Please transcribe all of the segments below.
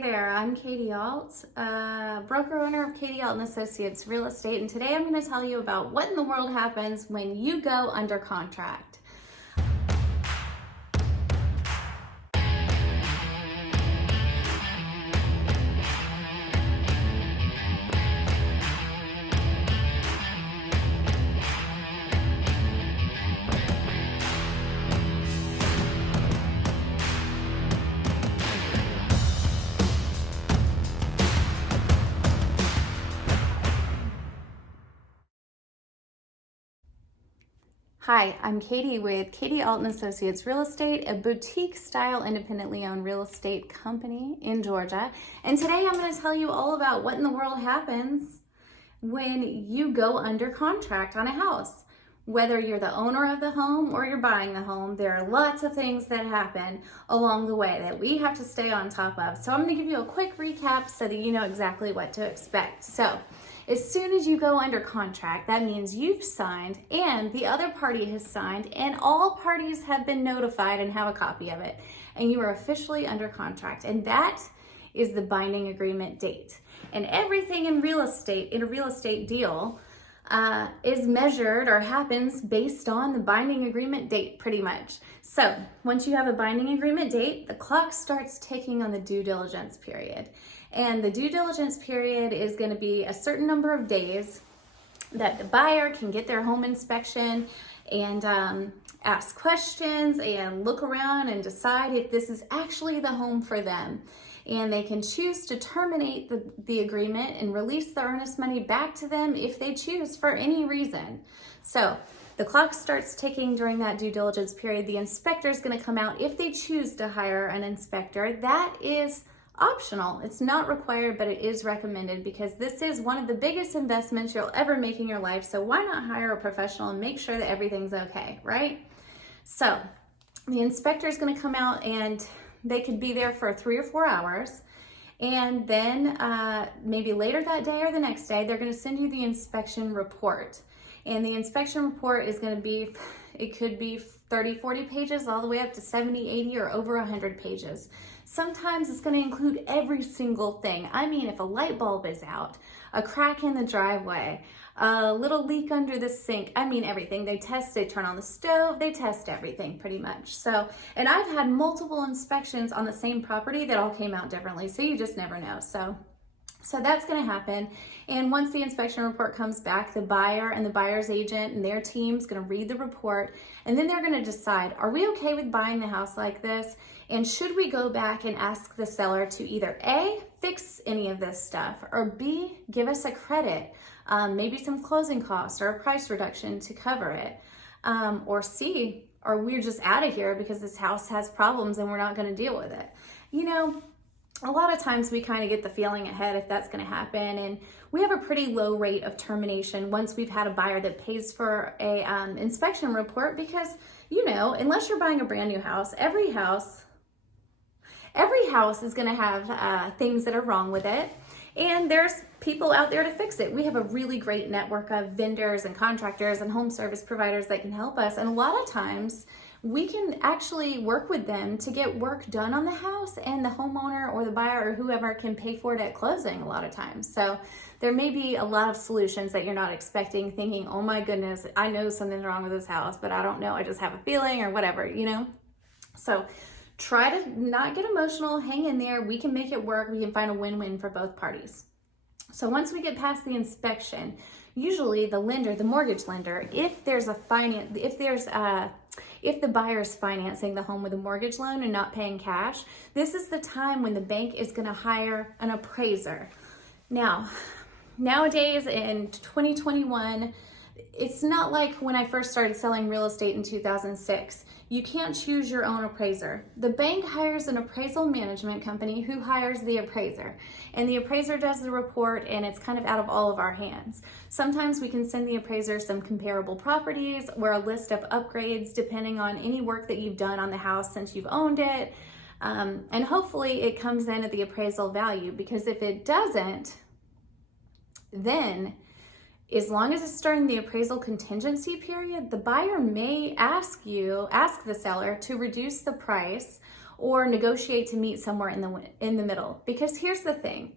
there, I'm Katie Arlt, broker owner of Arlt Associates Real Estate, and today I'm going to tell you about what in the world happens when you go under contract. Hi, I'm Katie with Arlt Associates Real Estate, a boutique-style, independently owned real estate company in Georgia. And today I'm going to tell you all about what in the world happens when you go under contract on a house. Whether you're the owner of the home or you're buying the home, there are lots of things that happen along the way that we have to stay on top of. So I'm going to give you a quick recap so that you know exactly what to expect. So, as soon as you go under contract, that means you've signed and the other party has signed and all parties have been notified and have a copy of it. And you are officially under contract. And that is the binding agreement date. And everything in real estate, in a real estate deal, is measured or happens based on the binding agreement date pretty much. So once you have a binding agreement date, the clock starts ticking on the due diligence period. And the due diligence period is going to be a certain number of days that the buyer can get their home inspection and ask questions and look around and decide if this is actually the home for them. And they can choose to terminate the agreement and release the earnest money back to them if they choose for any reason. So the clock starts ticking during that due diligence period. The inspector is going to come out if they choose to hire an inspector. That is optional. It's not required, but it is recommended because this is one of the biggest investments you'll ever make in your life. So why not hire a professional and make sure that everything's okay, right? So the inspector is going to come out and they could be there for 3 or 4 hours. And then maybe later that day or the next day, they're going to send you the inspection report. And the inspection report is going to be, it could be 30, 40 pages all the way up to 70, 80, or over 100 pages. Sometimes it's going to include every single thing. I mean, if a light bulb is out, a crack in the driveway, a little leak under the sink, I mean everything. They test, they turn on the stove, they test everything pretty much. So, and I've had multiple inspections on the same property that all came out differently, so you just never know. So that's going to happen. And once the inspection report comes back, the buyer and the buyer's agent and their team's going to read the report. And then they're going to decide, are we okay with buying the house like this? And should we go back and ask the seller to either A, fix any of this stuff, or B, give us a credit, maybe some closing costs or a price reduction to cover it, or C, or we're just out of here because this house has problems and we're not going to deal with it. You know, a lot of times we kind of get the feeling ahead if that's going to happen, and we have a pretty low rate of termination once we've had a buyer that pays for a inspection report because, you know, unless you're buying a brand new house, every house is going to have things that are wrong with it, and there's people out there to fix it. We have a really great network of vendors and contractors and home service providers that can help us, and a lot of times we can actually work with them to get work done on the house, and the homeowner or the buyer or whoever can pay for it at closing a lot of times. So there may be a lot of solutions that you're not expecting, thinking, oh my goodness, I know something's wrong with this house, but I don't know, I just have a feeling or whatever, you know? So try to not get emotional, hang in there. We can make it work. We can find a win-win for both parties. So once we get past the inspection, usually the lender, the mortgage lender, if the buyer's financing the home with a mortgage loan and not paying cash, this is the time when the bank is going to hire an appraiser. Now, nowadays in 2021, it's not like when I first started selling real estate in 2006. You can't choose your own appraiser. The bank hires an appraisal management company who hires the appraiser. And the appraiser does the report, and it's kind of out of all of our hands. Sometimes we can send the appraiser some comparable properties or a list of upgrades depending on any work that you've done on the house since you've owned it. And hopefully it comes in at the appraisal value, because if it doesn't, then as long as it's during the appraisal contingency period, the buyer may ask the seller to reduce the price or negotiate to meet somewhere in the middle. Because here's the thing.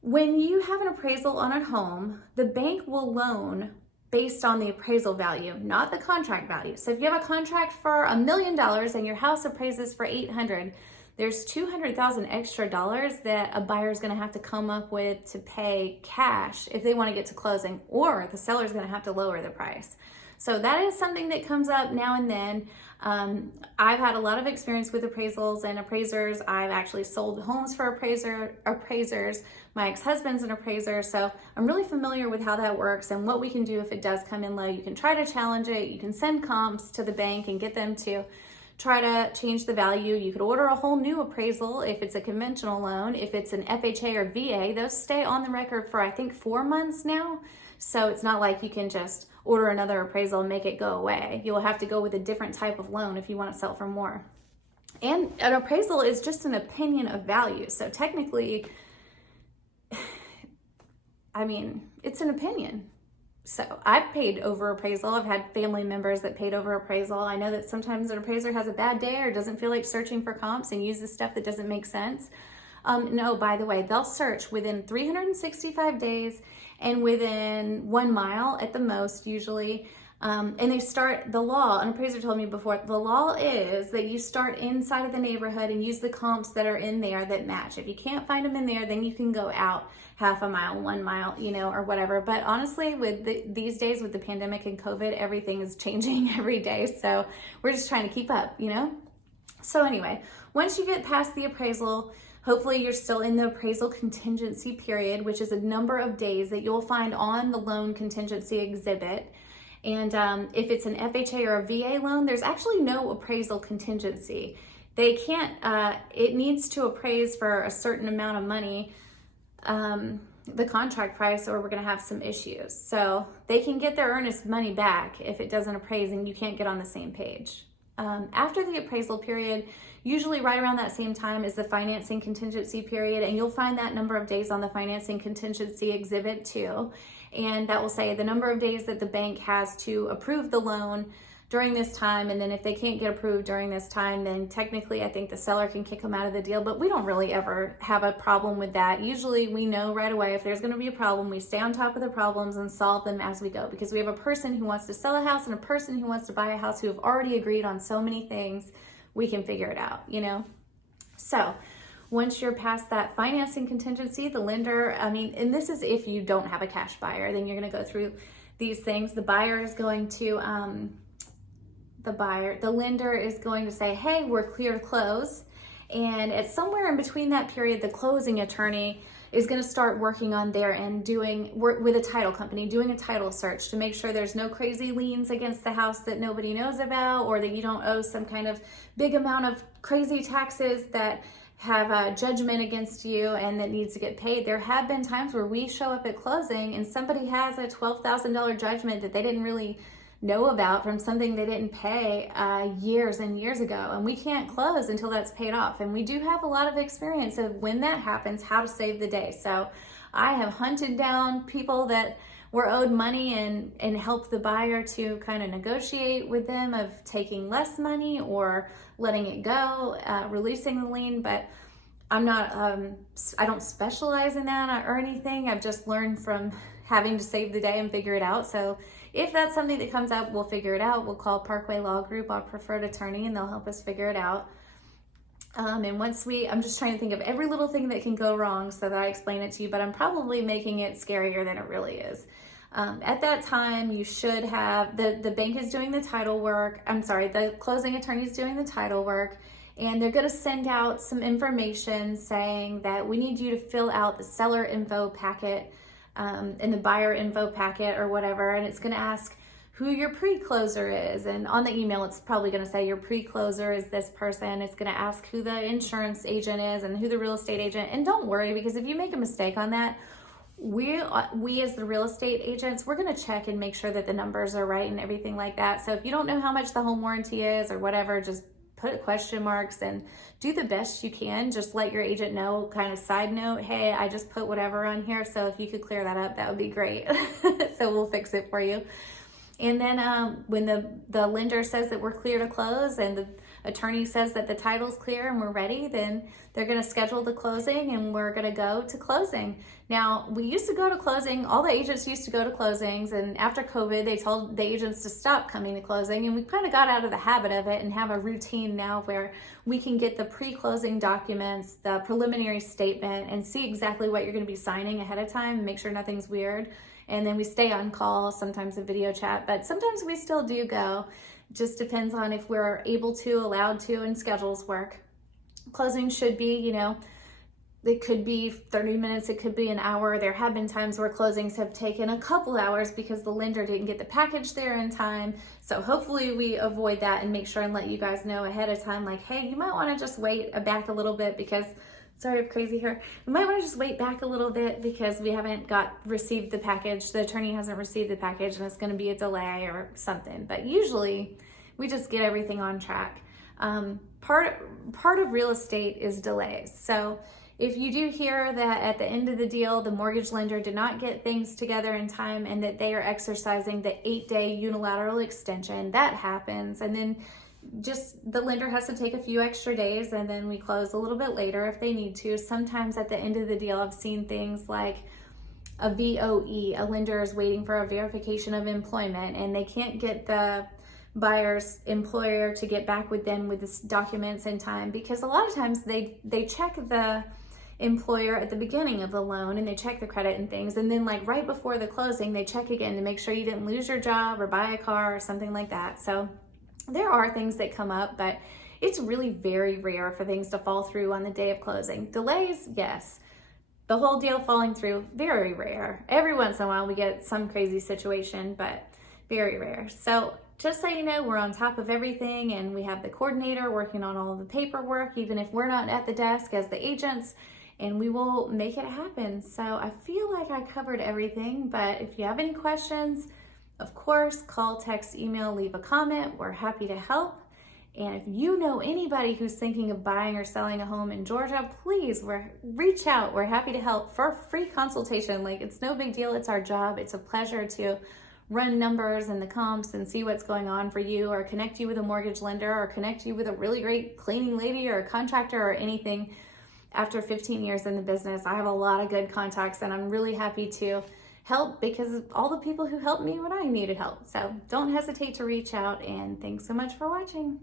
When you have an appraisal on a home, the bank will loan based on the appraisal value, not the contract value. So if you have a contract for $1 million and your house appraises for 800, there's $200,000 extra dollars that a buyer is going to have to come up with to pay cash if they want to get to closing, or the seller is going to have to lower the price. So that is something that comes up now and then. I've had a lot of experience with appraisals and appraisers. I've actually sold homes for appraisers. My ex-husband's an appraiser, so I'm really familiar with how that works and what we can do if it does come in low. You can try to challenge it. You can send comps to the bank and get them to try to change the value. You could order a whole new appraisal if it's a conventional loan. If it's an FHA or VA, those stay on the record for I think 4 months now. So it's not like you can just order another appraisal and make it go away. You'll have to go with a different type of loan if you want to sell for more. And an appraisal is just an opinion of value. So technically, I mean, it's an opinion. So I've paid over appraisal. I've had family members that paid over appraisal. I know that sometimes an appraiser has a bad day or doesn't feel like searching for comps and uses stuff that doesn't make sense. No, by the way, they'll search within 365 days and within 1 mile at the most, usually. And they start, the law, an appraiser told me before, the law is that you start inside of the neighborhood and use the comps that are in there that match. If you can't find them in there, then you can go out half a mile, 1 mile, or whatever. But honestly, with these days with the pandemic and COVID, everything is changing every day. So we're just trying to keep up, So anyway, once you get past the appraisal, hopefully you're still in the appraisal contingency period, which is a number of days that you'll find on the loan contingency exhibit. And if it's an FHA or a VA loan, there's actually no appraisal contingency. They can't, it needs to appraise for a certain amount of money, the contract price, or we're going to have some issues. So they can get their earnest money back if it doesn't appraise and you can't get on the same page. After the appraisal period, usually right around that same time is the financing contingency period, and you'll find that number of days on the financing contingency exhibit too. And that will say the number of days that the bank has to approve the loan during this time. And then if they can't get approved during this time, then technically I think the seller can kick them out of the deal, but we don't really ever have a problem with that. Usually we know right away if there's going to be a problem, we stay on top of the problems and solve them as we go, because we have a person who wants to sell a house and a person who wants to buy a house who have already agreed on so many things. We can figure it out, So once you're past that financing contingency, the lender, and this is if you don't have a cash buyer, then you're going to go through these things. The buyer is going to, the lender is going to say, hey, we're clear to close. And at somewhere in between that period, the closing attorney is going to start working on their end, work with a title company, doing a title search to make sure there's no crazy liens against the house that nobody knows about, or that you don't owe some kind of big amount of crazy taxes that have a judgment against you and that needs to get paid. There have been times where we show up at closing and somebody has a $12,000 judgment that they didn't really know about from something they didn't pay years and years ago, and we can't close until that's paid off. And we do have a lot of experience of when that happens, how to save the day. So I have hunted down people that were owed money and helped the buyer to kind of negotiate with them of taking less money or letting it go, releasing the lien. But I'm not, I don't specialize in that or anything. I've just learned from having to save the day and figure it out. So if that's something that comes up, we'll figure it out. We'll call Parkway Law Group, our preferred attorney, and they'll help us figure it out. And once I'm just trying to think of every little thing that can go wrong so that I explain it to you, but I'm probably making it scarier than it really is. At that time, you should have, the bank is doing the title work. The closing attorney is doing the title work, and they're going to send out some information saying that we need you to fill out the seller info packet and the buyer info packet or whatever, and it's going to ask who your pre-closer is, and on the email it's probably going to say your pre-closer is this person. It's going to ask who the insurance agent is and who the real estate agent. And don't worry, because if you make a mistake on that, we as the real estate agents, we're going to check and make sure that the numbers are right and everything like that. So if you don't know how much the home warranty is or whatever, just put question marks and do the best you can. Just let your agent know, kind of side note, hey, I just put whatever on here, so if you could clear that up, that would be great. So we'll fix it for you. And then when the lender says that we're clear to close and attorney says that the title's clear and we're ready, then they're going to schedule the closing and we're going to go to closing. Now, we used to go to closing, all the agents used to go to closings, and after COVID, they told the agents to stop coming to closing, and we kind of got out of the habit of it and have a routine now where we can get the pre-closing documents, the preliminary statement, and see exactly what you're going to be signing ahead of time and make sure nothing's weird. And then we stay on call, sometimes a video chat, but sometimes we still do go. Just depends on if we're able to, allowed to, and schedules work. Closing should be, it could be 30 minutes, it could be an hour. There have been times where closings have taken a couple hours because the lender didn't get the package there in time. So hopefully we avoid that and make sure and let you guys know ahead of time, like, hey, you might want to just wait back a little bit because, sorry, I'm crazy here. We might want to just wait back a little bit because we haven't received the package. The attorney hasn't received the package and it's going to be a delay or something. But usually we just get everything on track. Part of real estate is delays. So if you do hear that at the end of the deal, the mortgage lender did not get things together in time and that they are exercising the 8-day unilateral extension, that happens. And then just the lender has to take a few extra days and then we close a little bit later if they need to. Sometimes at the end of the deal, I've seen things like a VOE, a lender is waiting for a verification of employment and they can't get the buyer's employer to get back with them with the documents in time, because a lot of times they check the employer at the beginning of the loan and they check the credit and things, and then like right before the closing they check again to make sure you didn't lose your job or buy a car or something like that. So there are things that come up, but it's really very rare for things to fall through on the day of closing. Delays, yes. The whole deal falling through, very rare. Every once in a while we get some crazy situation, but very rare. So just so you know, we're on top of everything and we have the coordinator working on all of the paperwork, even if we're not at the desk as the agents, and we will make it happen. So I feel like I covered everything, but if you have any questions, of course, call, text, email, leave a comment. We're happy to help. And if you know anybody who's thinking of buying or selling a home in Georgia, please reach out. We're happy to help for a free consultation. Like, it's no big deal. It's our job. It's a pleasure to run numbers and the comps and see what's going on for you, or connect you with a mortgage lender, or connect you with a really great cleaning lady or a contractor or anything. After 15 years in the business, I have a lot of good contacts and I'm really happy to help because of all the people who helped me when I needed help. So don't hesitate to reach out, and thanks so much for watching.